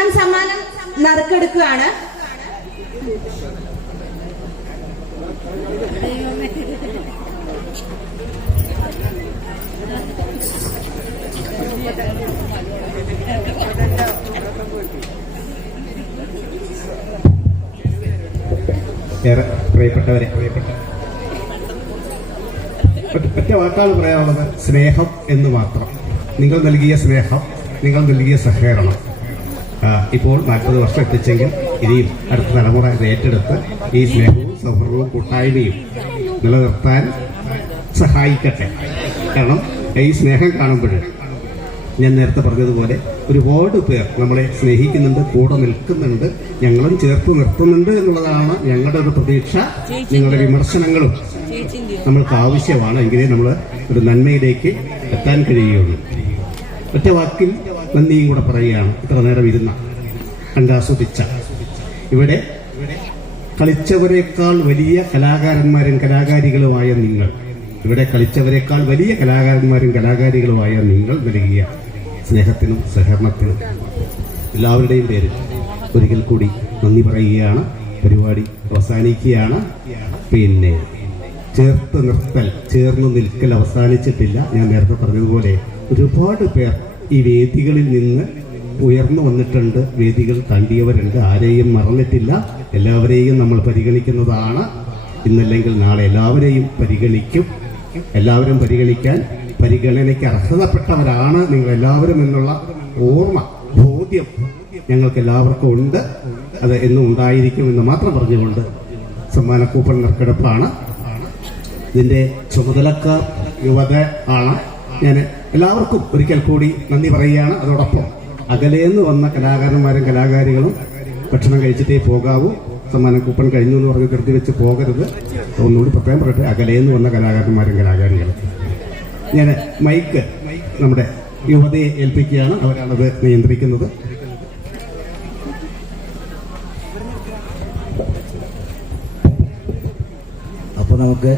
ഒന്നാം സമ്മാനം നറുക്കെടുക്കുകയാണ്. ഏറെ പ്രിയപ്പെട്ടവരെ, ഒറ്റ വാക്കാണ് പറയാനുള്ളത്, സ്നേഹം എന്ന് മാത്രം. നിങ്ങൾ നൽകിയ സ്നേഹം, നിങ്ങൾ നൽകിയ സഹകരണം ഇപ്പോൾ 40 വർഷം എത്തിച്ചെങ്കിൽ ഇനിയും അടുത്ത തലമുറ ഇത് ഏറ്റെടുത്ത് ഈ സ്നേഹവും സൗഹൃദവും കൂട്ടായ്മയും നിലനിർത്താൻ സഹായിക്കട്ടെ. കാരണം ഈ സ്നേഹം കാണുമ്പോൾ ഞാൻ നേരത്തെ പറഞ്ഞതുപോലെ ഒരുപാട് പേർ നമ്മളെ സ്നേഹിക്കുന്നുണ്ട്, കൂടെ നിൽക്കുന്നുണ്ട്, ഞങ്ങളും ചേർത്ത് നിർത്തുന്നുണ്ട് എന്നുള്ളതാണ് ഞങ്ങളുടെ ഒരു പ്രതീക്ഷ. നിങ്ങളുടെ വിമർശനങ്ങളും നമ്മൾക്ക് ആവശ്യമാണ്, എങ്കിലേ നമ്മൾ ഒരു നന്മയിലേക്ക് എത്താൻ കഴിയുള്ളൂ. ഒറ്റ വാക്കിൽ നന്ദിയും കൂടെ പറയുകയാണ്. ഇത്ര നേരം ഇരുന്ന കണ്ടാസ്വദിച്ച, ഇവിടെ കളിച്ചവരെക്കാൾ വലിയ കലാകാരന്മാരും കലാകാരികളുമായ നിങ്ങൾ, ഇവിടെ കളിച്ചവരെക്കാൾ വലിയ കലാകാരന്മാരും കലാകാരികളുമായ നിങ്ങൾ നൽകിയ സ്നേഹത്തിനും സഹകരണത്തിനും എല്ലാവരുടെയും പേരിൽ ഒരിക്കൽ കൂടി നന്ദി പറയുകയാണ്. പരിപാടി അവസാനിക്കുകയാണ്. പിന്നെ ചേർത്ത് നിർത്തൽ, ചേർന്ന് നിൽക്കൽ അവസാനിച്ചിട്ടില്ല. ഞാൻ നേരത്തെ പറഞ്ഞതുപോലെ ഒരുപാട് പേർ ഈ വേദികളിൽ നിന്ന് ഉയർന്നു വന്നിട്ടുണ്ട്, വേദികൾ താണ്ടിയവരുണ്ട്. ആരെയും മറന്നിട്ടില്ല, എല്ലാവരെയും നമ്മൾ പരിഗണിക്കുന്നതാണ്. ഇന്നല്ലെങ്കിൽ നാളെ എല്ലാവരെയും പരിഗണിക്കും. എല്ലാവരും പരിഗണനയ്ക്ക് അർഹതപ്പെട്ടവരാണ് നിങ്ങളെല്ലാവരും എന്നുള്ള ഓർമ്മ, ബോധ്യം ഞങ്ങൾക്ക് എല്ലാവർക്കും ഉണ്ട്. അത് എന്നും ഉണ്ടായിരിക്കും എന്ന് മാത്രം പറഞ്ഞുകൊണ്ട് സമ്മാന കൂപ്പൺ നറുക്കെടുപ്പാണ്. ഇതിന്റെ ചുമതലക്കാർ യുവത ആണ്. ഞാൻ എല്ലാവർക്കും ഒരിക്കൽ കൂടി നന്ദി പറയുകയാണ്. അതോടൊപ്പം അകലേന്ന് വന്ന കലാകാരന്മാരും കലാകാരികളും ഭക്ഷണം കഴിച്ചിട്ടേ പോകാവൂ. സമ്മാന കൂപ്പൺ കഴിഞ്ഞു എന്ന് പറഞ്ഞ് കരുതി വെച്ച് പോകരുത്. ഒന്നുകൂടി പ്രത്യേകം പറയട്ടെ, അകലേന്ന് വന്ന കലാകാരന്മാരും കലാകാരികളും. ഞാൻ മൈക്ക് നമ്മുടെ യുവതയെ ഏൽപ്പിക്കുകയാണ്. അവരാണത് നിയന്ത്രിക്കുന്നത്. അപ്പോൾ നമുക്ക്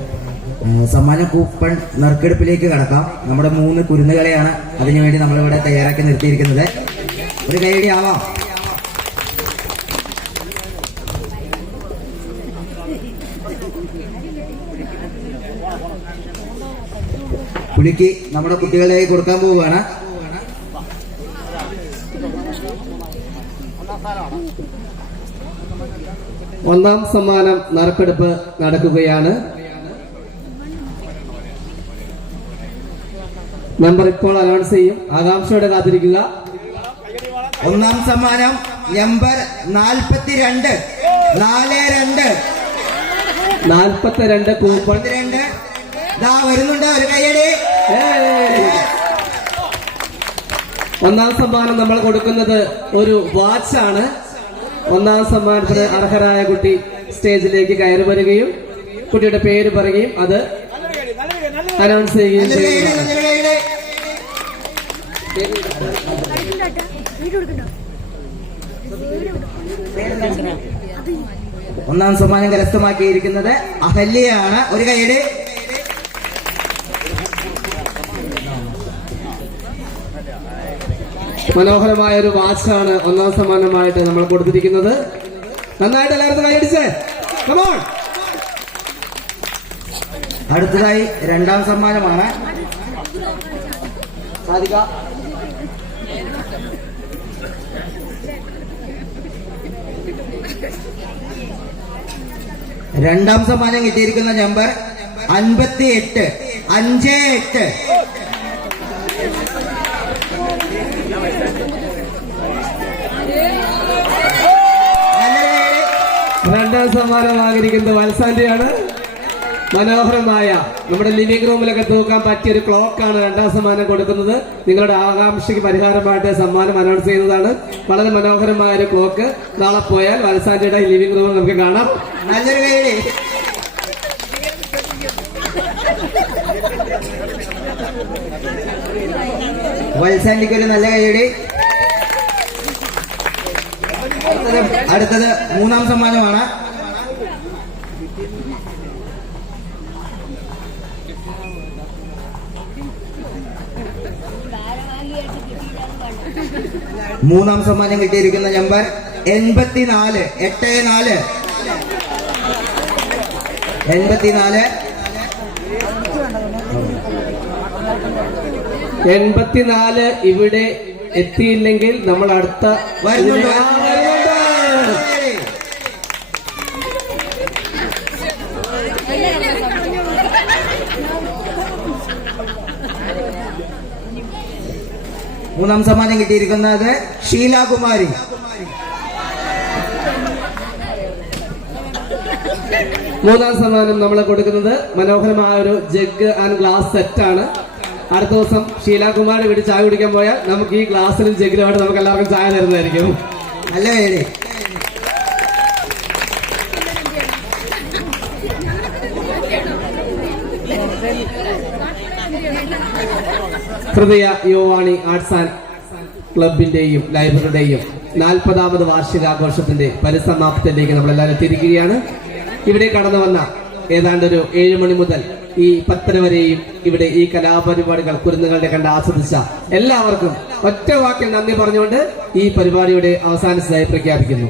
സമ്മാന കൂപ്പൺ നറുക്കെടുപ്പിലേക്ക് കടക്കാം. നമ്മുടെ 3 കുരുന്നുകളെയാണ് അതിനുവേണ്ടി നമ്മളിവിടെ തയ്യാറാക്കി നിർത്തിയിരിക്കുന്നത്. ഒരു കൈയടി ആവാം. പുലിക്ക് നമ്മുടെ കുട്ടികളെ കൊടുക്കാൻ പോവുകയാണ്. ഒന്നാം സമ്മാനം നറുക്കെടുപ്പ് നടക്കുകയാണ്. നമ്പർ ഇപ്പോൾ അനൗൺസ് ചെയ്യും. ആകാംക്ഷയോടെ കാത്തിരിക്കുക. ഒന്നാം സമ്മാനം നമ്പർ 42 42 കൂപ്പൺ വരുന്നുണ്ട്. ഒരു കൈയടി. ഒന്നാം സമ്മാനം നമ്മൾ കൊടുക്കുന്നത് ഒരു വാച്ചാണ്. ഒന്നാം സമ്മാനത്തിന് അർഹരായ കുട്ടി സ്റ്റേജിലേക്ക് കയറി വരികയും കുട്ടിയുടെ പേര് പറയുകയും അത് അനൗൺസ് ചെയ്യുകയും ചെയ്യും. ഒന്നാം സമ്മാനം കരസ്ഥമാക്കിയിരിക്കുന്നത് അഹല്യയാണ്. ഒരു കൈയടി. മനോഹരമായ ഒരു വാച്ചാണ് ഒന്നാം സമ്മാനമായിട്ട് നമ്മൾ കൊടുത്തിരിക്കുന്നത്. നന്നായിട്ട് എല്ലാവരും കൈയടിച്ചേ. കമോൺ. അടുത്തതായി 2ാം സമ്മാനമാണ്. സാധിക. 2ാം സമ്മാനം കിട്ടിയിരിക്കുന്ന നമ്പർ 58. രണ്ടാം സമ്മാനമായിരിക്കുന്നത് വത്സാന്റെയാണ്. മനോഹരമായ നമ്മുടെ ലിവിംഗ് റൂമിലൊക്കെ തൂക്കാൻ പറ്റിയ ഒരു ക്ലോക്കാണ് 2ാം സമ്മാനം കൊടുക്കുന്നത്. നിങ്ങളുടെ ആകാംക്ഷയ്ക്ക് പരിഹാരമായിട്ട് സമ്മാനം അനൗൺസ് ചെയ്യുന്നതാണ്. വളരെ മനോഹരമായ ഒരു ക്ലോക്ക്. നാളെ പോയാൽ വത്സാന്റയുടെ ലിവിംഗ് റൂമിൽ നമുക്ക് കാണാം. നല്ലൊരു കൈയടി. വത്സാന്റിക്ക് ഒരു നല്ല കൈയടി. അടുത്തത് 3ാം സമ്മാനമാണ്. മൂന്നാം സമ്മാനം കിട്ടിയിരിക്കുന്ന നമ്പർ 84 84 84 ഇവിടെ എത്തിയില്ലെങ്കിൽ നമ്മൾ അടുത്ത വരുന്നുണ്ട്. മൂന്നാം സമ്മാനം കിട്ടിയിരിക്കുന്നത് ഷീലാകുമാരി. മൂന്നാം സമ്മാനം നമ്മൾ കൊടുക്കുന്നത് മനോഹരമായ ഒരു ജഗ് ആൻഡ് ഗ്ലാസ് സെറ്റ് ആണ്. അടുത്ത ദിവസം ഷീലാകുമാരി വീട്ടിൽ ചായ കുടിക്കാൻ പോയാൽ നമുക്ക് ഈ ഗ്ലാസ്സിലും ജഗ്ഗിലുമായിട്ട് നമുക്ക് എല്ലാവർക്കും ചായ തരുന്നതായിരിക്കും. നല്ല പേര്. ഹൃദയ യുവാണി ആർട്സ് ആൻഡ് ക്ലബിന്റെയും ലൈബ്രറിയുടെയും 40ാമത് വാർഷികാഘോഷത്തിന്റെ പരിസമാപ്തിയിലേക്ക് നമ്മളെല്ലാവരും എത്തിയിരിക്കുകയാണ്. ഇവിടെ കടന്നു വന്ന ഏതാണ്ട് ഒരു 7 മണി മുതൽ ഈ 10 വരെയും ഇവിടെ ഈ കലാപരിപാടികൾ കുരുന്നുകളുടെ കണ്ട് ആസ്വദിച്ച എല്ലാവർക്കും ഒറ്റ വാക്കിൽ നന്ദി പറഞ്ഞുകൊണ്ട് ഈ പരിപാടിയുടെ അവസാനിച്ചതായി പ്രഖ്യാപിക്കുന്നു.